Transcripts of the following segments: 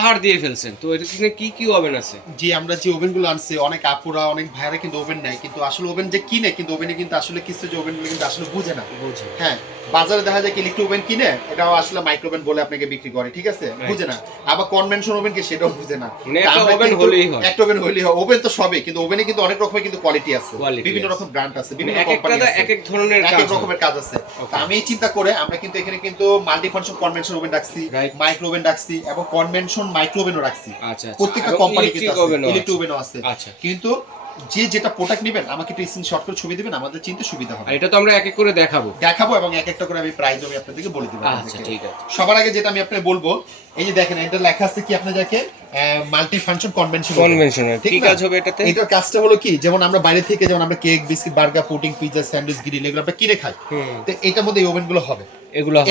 পাহাড় দিয়ে ফেলছেন। তো এখানে কি কি ওভেন আছে? জি, আমরা যে ওভেনগুলো আনছি, অনেক আপুরা অনেক ভাইরা কিন্তু ওভেন নেয়, কিন্তু আসলে ওভেন যে কিনে কিন্তু ওভেনে কিন্তু আসলে কিছু যে ওভেনগুলো কিন্তু আসলে বুঝে না। হ্যাঁ, বাজারে দেখা যায় কি ইলেকট্রিক ওভেন কিনে এটাও আসলে মাইক্রো ওভেন বলে আপনাকে বিক্রি করে, ঠিক আছে, বুঝে না। আবার কনভেনশন ওভেন কি সেটাও বুঝে না। একটা ওভেন হলেই হয়, একটা ওভেন হলেই হয়। ওভেন তো সবই, কিন্তু ওভেনে কিন্তু অনেক রকমের কিন্তু কোয়ালিটি আছে, বিভিন্ন রকম ব্র্যান্ড আছে, বিভিন্ন কোম্পানি আছে, এক এক ধরনের এক এক রকমের কাজ আছে। তো আমি এই চিন্তা করে আমরা কিন্তু এখানে কিন্তু মাল্টি ফাংশন কনভেনশন ওভেন রাখছি, মাইক্রো ওভেন রাখছি এবং কনভেনশন মাইক্রো ওভেনও রাখছি। আচ্ছা, প্রত্যেকটা কোম্পানি কিন্তু আছে, ইলেকট্রিক ওভেনও আছে। আচ্ছা, কিন্তু যে যেটা প্রোডাক্ট নেবেন আমাকে একটা স্ক্রিনশট করে ছবি দিবেন, আমাদের চিনতে সুবিধা হবে। এটা তো আমরা এক এক করে দেখাবো এবং এক একটা করে আমি প্রাইস আমি আপনাদেরকে বলে দিব। আচ্ছা, ঠিক আছে। সবার আগে যেটা আমি আপনাকে বলবো, এই যে দেখেন এটা লেখা আছে কি, আপনি দেখেন মাল্টি ফাংশন কনভেনশন। কি কাজ হবে এটাতে? এটার কাজটা হলো কি, যেমন আমরা বাইরে থেকে যেমন আমরা cake, biscuit, burger, pudding, pizza, sandwich, grill এগুলো আমরা কিনে খাই, তো এটার মধ্যে এই ওভেনগুলো হবে।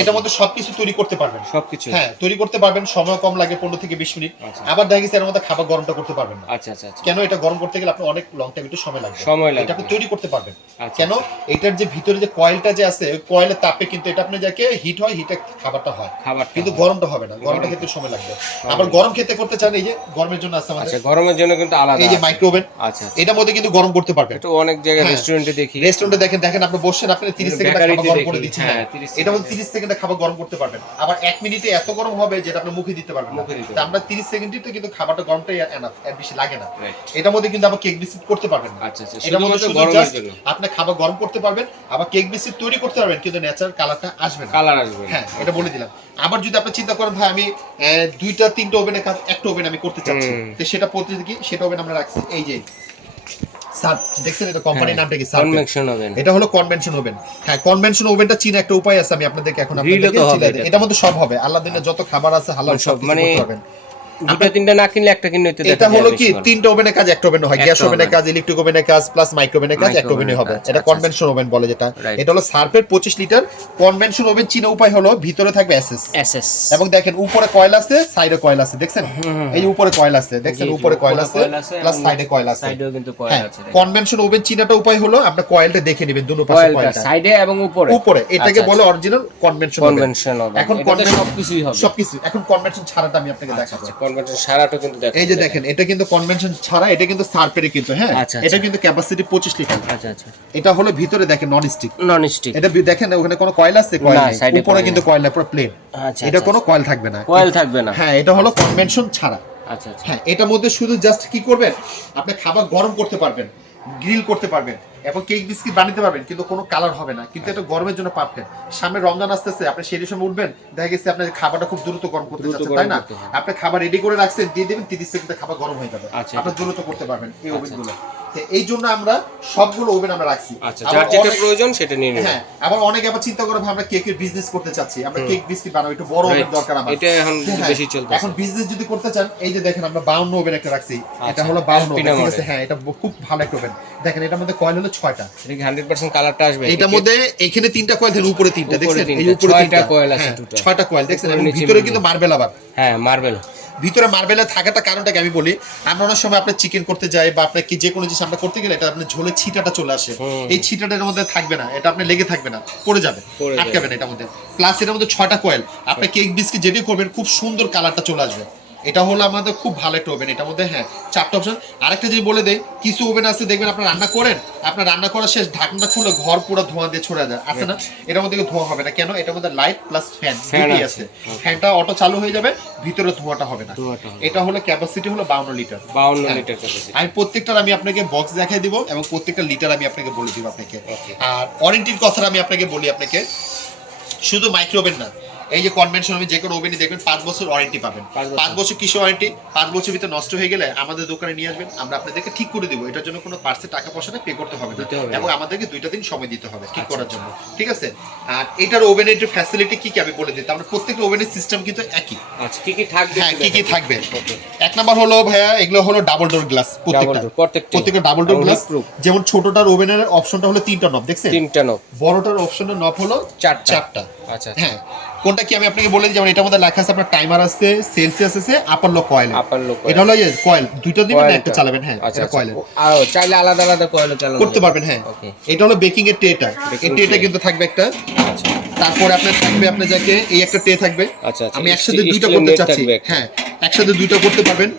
এটার মধ্যে সবকিছু তৈরি করতে পারবেন, সবকিছু হ্যাঁ তৈরি করতে পারবেন, সময় কম লাগে, 15 থেকে 20 মিনিট। আবার দেখা গেছে এর মধ্যে খাবার গরমটা করতে পারবেন না। আচ্ছা আচ্ছা, কেন? এটা গরম করতে গেলে আপনার অনেক লং টাইম একটু সময় লাগবে, এটা আপনি তৈরি করতে পারবেন। কেন? এটার যে ভিতরে যে কয়েলটা যে আছে, ওই কয়েলের তাপে কিন্তু এটা আপনি যাকে হিট হয়, হিটে খাবারটা হয়, কিন্তু গরমটা হবে না, গরমটা খেতে সময় লাগবে। আবার গরম খেতে করতে চান, এই যে গরমের জন্য আছে আমাদের, আচ্ছা গরমের জন্য কিন্তু আলাদা, এই যে মাইক্রো ওভেন। আচ্ছা, এটার মধ্যে কিন্তু গরম করতে পারবেন। এটা অনেক জায়গায় রেস্টুরেন্টে দেখি, রেস্টুরেন্টে দেখেন আপনি বসেন, আপনি 30 সেকেন্ডে খাবার গরম করে দিচ্ছেন, হ্যাঁ এটা মধ্যে 30 সেকেন্ডে খাবার গরম করতে পারবেন। আবার 1 মিনিটে এত গরম হবে যেটা আপনি মুখে দিতে পারবেন না, তো আমরা 30 সেকেন্ডে কিন্তু খাবারটা গরমটাই এনাফ, এর বেশি লাগে না। এটার মধ্যে কিন্তু আবার কেক বিস্কিট করতে পারবেন না। আচ্ছা আচ্ছা, এটার মধ্যে শুধু জাস্ট আপনি খাবার গরম করতে পারবেন, আবার কেক বিস্কিট তৈরি করতে পারবেন, কিন্তু ন্যাচারাল কালারটা আসবে না, হ্যাঁ এটা বলে দিলাম। আবার যদি আপনি চিন্তা করেন ভাই আমি 2টা 3টা ওভেনে কাজ একটা ওভেন আমি করতে চাচ্ছি, তো সেটা পদ্ধতি কি, সেটা ওভেন আমরা রাখছি এই যে দেখছেন, এটা কোম্পানির নামটা কি, কনভেনশন ওভেন। এটা হলো কনভেনশন ওভেন। হ্যাঁ, কনভেনশন ওভেনটা চিনা একটা উপায় আছে, আমি আপনাদেরকে এখন এটার মধ্যে সব হবে, আল্লাহ দিনের যত খাবার আছে হালাল সব মানে করতে পারবেন। দুটো তিনটা না কিনলে একটা কিনলে এটা হলো কি 3টা ওভেনের কাজ একটা ওভেনে হয়, গ্যাস ওভেনের কাজ, ইলেকট্রিক ওভেনের কাজ প্লাস মাইক্রো ওভেনের কাজ একটা ওভেনে হবে। এটা কনভেনশন ওভেন বলে যেটা। এটা হলো সার্ফের 25 লিটার কনভেনশন ওভেন। চীনা উপায় হলো ভিতরে থাকবে এসএস এবং দেখেন উপরে কয়েল আছে, সাইডে কয়েল আছে, দেখছেন এই উপরে কয়েল আছে, দেখছেন উপরে কয়েল আছে প্লাস সাইডে কয়েল আছে, সাইডেও কিন্তু কয়েল আছে। কনভেনশন ওভেন চীনাটা উপায় হলো আপনি কয়েলটা দেখে নেবেন, দুটো পাশে কয়েলটা সাইডে এবং উপরে এটাকে বলে অরিজিনাল কনভেনশন ওভেন। এখন সবকিছুই হবে, সবকিছু। এখন কনভেনশন ছাড়াটা আমি আপনাকে দেখাচ্ছি। কনভেনশন ছাড়াটা এই যে দেখেন, এটা কিন্তু কনভেনশন ছাড়া, এটা কিন্তু সার্ফের কিন্তু, হ্যাঁ এটা কিন্তু ক্যাপাসিটি 25 লিটার। আচ্ছা আচ্ছা, এটা হলো ভিতরে দেখেন নন স্টিক, এটা দেখেন ওখানে কোনো কয়েল আছে, কয়েল নেই, উপরে কিন্তু কয়েল না, পুরো প্লেন। আচ্ছা, এটা কোনো কয়েল থাকবে না, হ্যাঁ এটা হলো কনভেনশন ছাড়া। আচ্ছা আচ্ছা, হ্যাঁ এটার মধ্যে শুধু জাস্ট কি করবেন, আপনি খাবার গরম করতে পারবেন, গ্রিল করতে পারবেন এবং কেক বিস্কিট বানাতে পারবেন, কিন্তু কোনো কালার হবে না, কিন্তু এটা গরমের জন্য পারফেক্ট। সামনে রমজান আসতেছে, আপনি সেই সময় উঠবেন, দেখা গেছে আপনার খাবারটা খুব দ্রুত গরম করতে চাচ্ছেন, তাই না? আপনি খাবার রেডি করে রাখছেন, দিয়ে দেবেন, 30 সেকেন্ডে খাবার গরম হয়ে যাবে, আপনি দ্রুত করতে পারবেন এই ওভেনগুলো। এই জন্য আমরা সবগুলো ওভেন আমরা রাখছি, যার যেটা প্রয়োজন সেটা নিয়ে নেবেন। হ্যাঁ, আবার অনেকে আবার চিন্তা করে আমরা কেকের বিজনেস করতে চাচ্ছি, আমরা কেক বিস্কিট বানাবো, একটু বড় ওভেন দরকার আমার, এটা এখন বেশি চলতেছে। এখন বিজনেস যদি করতে চান, এই যে দেখেন আমরা 52 ওভেন একটা রাখছি, এটা হলো 52 ওভেন, ঠিক আছে, হ্যাঁ এটা খুব ভালো একটা ওভেন। দেখেন এটার মধ্যে কয়েল হলো 6টা, এটা কি 100% কালারটা আসবে? এটার মধ্যে এখানে 3টা কয়েল, দেন উপরে 3টা, দেখছেন এই উপরে 3টা কয়েল আছে, 6টা কয়েল দেখছেন, এবং ভিতরে কিন্তু মার্বেল, আবার হ্যাঁ মার্বেল, ভিতরে মার্বেলের থাকাটা কারণটাকে আমি বলি, আমরা অনেক সময় আপনি চিকেন করতে যাই বা আপনার কি যে কোনো জিনিস আমরা করতে গেলে এটা আপনি ঝোলে ছিটাটা চলে আসে, এই ছিটাটার মধ্যে থাকবে না, এটা আপনি লেগে থাকবে না, পড়ে যাবে, আটকাবে না এটার মধ্যে। প্লাস এটার মধ্যে 6টা কয়েল, আপনি কেক বিস্কিট যেটাই করবেন খুব সুন্দর কালারটা চলে আসবে। এটা হলো আমাদের খুব ভালো একটা ওভেন, এটার মধ্যে হ্যাঁ 4টা অপশন। আরেকটা যদি বলে দেই, কিছু ওভেন আছে দেখবেন আপনার রান্না করেন, আপনার রান্না করার শেষ ঢাকনাটা খুলে ঘর পুরো ধোঁয়া দিয়ে ছড়ে যায়, আছে না? এটার মধ্যে ধোঁয়া হবে না, কেন? এটার মধ্যে লাইট প্লাস ফ্যান দুটোই আছে, ফ্যানটা অটো চালু হয়ে যাবে, ভিতরে ধোঁয়াটা হবে না। এটা হলো ক্যাপাসিটি হলো 52 লিটার, 52 লিটার ক্যাপাসিটি। আমি প্রত্যেকটার আমি আপনাকে বক্স দেখাই দিব এবং প্রত্যেকটা লিটার আমি আপনাকে বলে দিব আপনাকে। আর ওয়ারেন্টির কথাটা আমি আপনাকে বলি, আপনাকে শুধু মাইক্রো ওভেন না, এই যে কনভেনশন ওভেন যে কোনো ওভেনই দেখবেন 5 বছর ওয়ারেন্টি পাবেন। 5 বছর কিসে ওয়ারেন্টি? 5 বছর ভিতরে নষ্ট হয়ে গেলে আমাদের দোকানে নিয়ে আসবেন, আমরা আপনাদেরকে ঠিক করে দিব, এটার জন্য কোনো পার্সে টাকা পয়সা পে করতে হবে না, এবং আমাদেরকে 2টা দিন সময় দিতে হবে ঠিক করার জন্য, ঠিক আছে? আর এটার ওভেনের যে ফ্যাসিলিটি কি কি আমি বলে দিই, আমরা প্রত্যেকটা ওভেনের সিস্টেম কিন্তু একই। আচ্ছা, কি কি থাকবে? হ্যাঁ, কি কি থাকবে? এক নাম্বার হলো ভাইয়া, এগুলো হলো ডাবল ডোর গ্লাস, প্রত্যেকটা ডাবল ডোর গ্লাস। যেমন ছোটটার ওভেনের অপশনটা হলো 3টা নব, দেখছেন 3টা নব, বড়টার অপশনের নব হলো 4টা। আচ্ছা, হ্যাঁ কোনটা কি আমি আপনাকে বলে দিই, যেমন এটার মধ্যে লেখা আছে আপনার টাইমার আছে, সেলসিয়াস আছে, আপার লো কয়েল, এটা হলো এই কয়েল, দুইটা দিবেন না একটা চালাবেন, হ্যাঁ এটা কয়েল, আর চাইলে আলাদা আলাদা কয়েল চালাতে করতে পারবেন, হ্যাঁ। এটা হলো বেকিং এর ট্রেটা, এই ট্রেটা কিন্তু থাকবে একটা, তারপরে আপনার থাকবে আপনার যাকে এই একটা ট্রে থাকবে। আচ্ছা আচ্ছা আমি একসাথে দুইটা করতে চাচ্ছি, হ্যাঁ একসাথে দুইটা করতে পারবেন।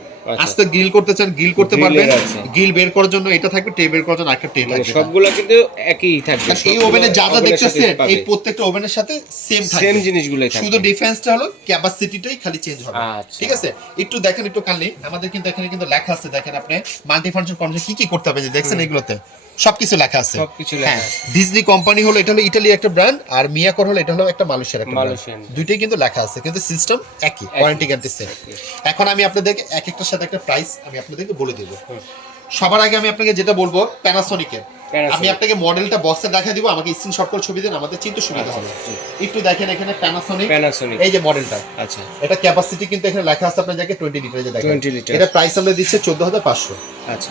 আস্তে গ্রিল করতে চান গ্রিল করতে পারবেন, গ্রিল বের করার জন্য এটা থাকবে, ট্রে বের করার জন্য আরেকটা ট্রে থাকবে। সবগুলো কিন্তু একই থাকবে, এই ওভেনে যা যা দেখতেছেন এই প্রত্যেকটা ওভেনের সাথে সেম থাকবে, সেম জিনিসগুলোই থাকবে, শুধু ডিফারেন্সটা হলো ক্যাপাসিটিটাই খালি চেঞ্জ হবে। ঠিক আছে, একটু দেখেন একটু কালনি আমাদের কিন্তু এখানে কিন্তু লেখা আছে, দেখেন আপনি মাল্টি ফাংশন কনসেপ্ট কি কি করতে হবে, যে দেখছেন এগুলোতে সবকিছু লেখা আছে, সবকিছু লেখা আছে। ডিজনি কোম্পানি হলো এটা হলো ইতালির একটা ব্র্যান্ড, আর মিয়াকর হলো এটা হলো একটা মালয়েশিয়ার একটা ব্র্যান্ড, দুইটাই কিন্তু লেখা আছে, কিন্তু সিস্টেম একই, ওয়ারেন্টি গ্যারান্টি সেম। এখন আমি আপনাদেরকে এক একটার সাথে একটা প্রাইস আমি আপনাদেরকে বলে দেব। সবার আগে আমি আপনাকে যেটা বলবো প্যানাসোনিকের, আমি আপনাকে মডেলটা বক্সে দেখা দিব, আমাকে স্ক্রিনশট করে ছবি দেন, আমাদের চিন্তা সুবিধা হবে। একটু দেখেন এখানে প্যানাসোনিক এই যে মডেলটা, আচ্ছা এটা ক্যাপাসিটি কিন্তু এখানে লেখা আছে আপনার জায়গায় 20 লিটার, যে দেখেন এটা প্রাইস আমরা দিচ্ছি 14500। আচ্ছা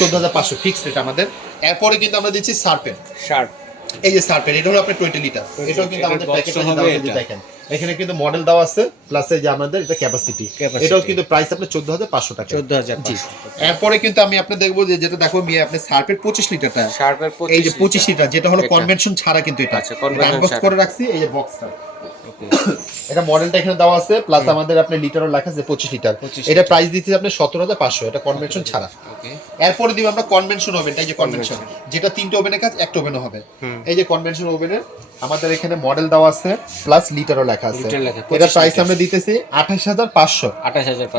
14500 ফিক্স রেট আমাদের। এরপরে কিন্তু আমরা দিচ্ছি সার্পেন, এই যে সার্পেন এটা হলো আপনার 20 লিটার, এটাও কিন্তু আমাদের প্যাকেটে দেওয়া আছে, দেখেন এখানে কিন্তু মডেল দেওয়া আছে প্লাস এই যে আমাদের এটা ক্যাপাসিটি, এটাও কিন্তু প্রাইস আপনার 14500 টাকা। 14500। এরপরে কিন্তু আমি আপনাদের দেখবো যে যেটা দেখো মিয়া আপনি সার্পের 25 লিটারটা, এই যে 25 লিটার যেটা হলো কনভেনশন ছাড়া কিন্তু এটা আনবক্স করে রাখছি, এই যে বক্সটা এটা মডেলটা এখানে দেওয়া আছে, প্লাস আমাদের আপনি লিটারও লেখা আছে 25 লিটার, এটা প্রাইস দিচ্ছি আপনি 17500, এটা কনভেনশন ছাড়া। এরপরে দিব আমরা কনভেনশন ওভেনটা, এই যে কনভেনশন যেটা তিনটা ওভেনের কাজ একটা ওভেনও হবে, এই যে কনভেনশন ওভেনের আমাদের এখানে মডেল দেওয়া আছে প্লাস লিটারও লেখা আছে, এটা প্রাইস আমরা দিতেছি 28500,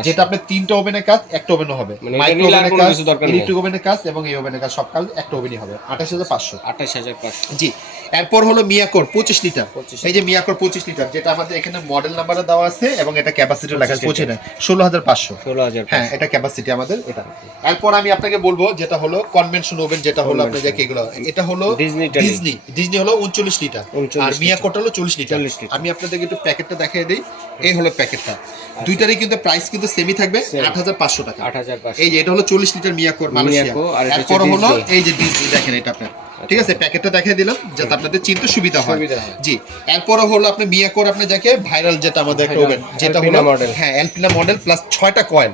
যেটা আপনি তিনটা ওভেনের কাজ একটা ওভেনও হবে, মাইক্রো ওভেনের কাজ, ইলেকট্রিক ওভেনের কাজ এবং এই ওভেনের কাজ সব কাজ একটা ওভেনই হবে, 28500। জি, এরপর হলো মিয়াকোর 25 লিটার, এই যে মিয়াকোর 25 লিটার যেটা আমাদের এখানে মডেল নাম্বারে দেওয়া আছে এবং এটা ক্যাপাসিটি লেখা আছে 16500, হ্যাঁ এটা ক্যাপাসিটি আমাদের এটা। এরপর আমি আপনাকে বলবো যেটা হলো কনভেনশন ওভেন, যেটা হলো আপনাদের যাকে এগুলো, এটা হলো ডিজনি হলো 39 লিটার আর মিয়াকোটা হলো 40 লিটার। আমি আপনাদেরকে একটু প্যাকেটটা দেখিয়ে দেই, এই হলো প্যাকেটটা, দুইটারই কিন্তু প্রাইস কিন্তু সেমই থাকবে 8500 টাকা। এই যে এটা হলো 40 লিটার মিয়াকোর মালয়েশিয়া, এরপর হলো এই যে ডিজনি, দেখেন এটা আপনার, ঠিক আছে প্যাকেটটা দেখিয়ে দিলাম যাতে আপনাদের চিন্তা সুবিধা হয়। জি, এরপর হলো আপনি মিয়াকোর আপনি যাকে ভাইরাল যেটা আমাদের একটা ওভেন, যেটা হলো হ্যাঁ এলপিনা মডেল প্লাস 6টা কয়েল,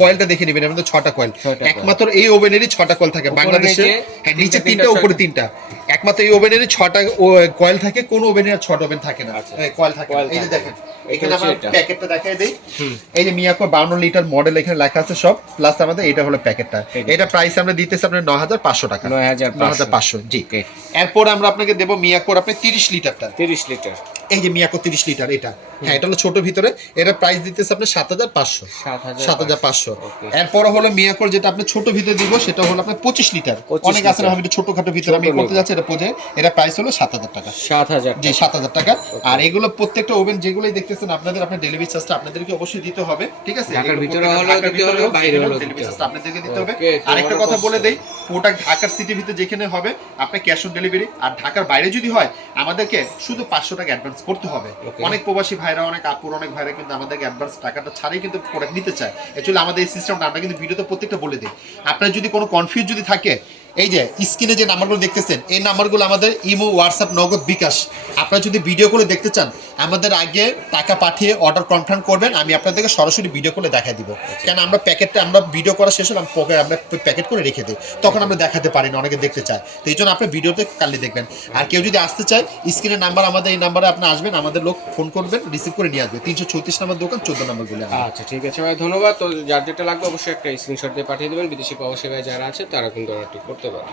কয়েলটা দেখে নেবেন আমাদের 6টা কয়েল, একমাত্র এই ওভেনেরই 6টা কয়েল থাকে বাংলাদেশে, হ্যাঁ নিচে 3টা উপরে 3টা, একমাত্র এই ওভেনেরই 6টা কয়েল থাকে, কোন ওভেনের 6টা ওভেন থাকে না, কয়েল থাকে। এই যে দেখেন এখানে আমরা প্যাকেটটা দেখাই দেই, এই যে মিয়াকোর 52 লিটার মডেল এখানে লেখা আছে সব, প্লাস আমাদের এটা হলো প্যাকেটটা, এটা প্রাইস আমরা দিতেছি আপনার 9500 টাকা, 9500। জি, এরপর আমরা আপনাকে দেব মিয়াকোর আপনি 30 লিটারটা, 30 লিটার, এই যে মিয়াকো 30 লিটার এটা, হ্যাঁ এটা হলো ছোট ভিতরে, এটা প্রাইস দিতেছে আপনি 7500। এরপর হলো মিয়াকোর যেটা আপনি ছোট ভিতরে দিব সেটা হলো আপনি 25 লিটার, অনেক আছে না আমি একটু ছোটখাটো ভিতরে আমি করতে যাচ্ছি, এটা পড়ে এটা প্রাইস হলো 7000 টাকা, 7000, জি 7000 টাকা। আর এগুলো প্রত্যেকটা ওভেন যেগুলোই দেখতেছেন আপনাদের ডেলিভারি চার্জটা আপনাদেরকে অবশ্যই দিতে হবে, ঠিক আছে, ঢাকার ভিতরে হলো দিতে হবে, বাইরে হলো ডেলিভারি চার্জটা আপনাদেরকে দিতে হবে। আরেকটা কথা বলে দেই, পুরোটা ঢাকার সিটির ভিতরে যেখানে হবে আপনি ক্যাশ অন ডেলিভারি, আর ঢাকার বাইরে যদি হয় আমাদেরকে শুধু 500 টাকা অ্যাডভান্স করতে হবে। অনেক প্রবাসী ভাইরা, অনেক আপুর, অনেক ভাইরা কিন্তু আমাদেরকে অ্যাডভান্স টাকাটা ছাড়াই কিন্তু প্রোডাক্ট নিতে চায়। অ্যাকচুয়ালি আমাদের এই সিস্টেমটা আমরা কিন্তু ভিডিওতে প্রত্যেকটা বলে দিই। আপনার যদি কোনো কনফিউজ যদি থাকে, এই যে স্ক্রিনে যে নাম্বারগুলো দেখতেছেন এই নাম্বারগুলো আমাদের ইমো, হোয়াটসঅ্যাপ, নগদ, বিকাশ। আপনারা যদি ভিডিও কলে দেখতে চান আমাদের আগে টাকা পাঠিয়ে অর্ডার কনফার্ম করবেন, আমি আপনাদেরকে সরাসরি ভিডিও কলে দেখাই দিব। কেন আমরা প্যাকেটটা আমরা ভিডিও করা শেষ হলে আমরা প্যাকেট করে রেখে দিই, তখন আমরা দেখাতে পারি না, অনেকে দেখতে চায়, তো এই জন্য আপনি ভিডিওতে কালকে দেখবেন। আর কেউ যদি আসতে চায় স্ক্রিনের নাম্বার আমাদের, এই নাম্বারে আপনি আসবেন, আমাদের লোক ফোন করবেন, রিসিভ করে নিয়ে আসবে। 334 নম্বর দোকান, 14 নম্বর বলে। আচ্ছা ঠিক আছে ভাই, ধন্যবাদ। তো যার যেটা লাগবে অবশ্যই একটা স্ক্রিনশট দিয়ে পাঠিয়ে দেবেন, বিদেশি প্রবাসী ভাই যারা আছে তারা কিন্তু অর্ডারটি করতে পারে।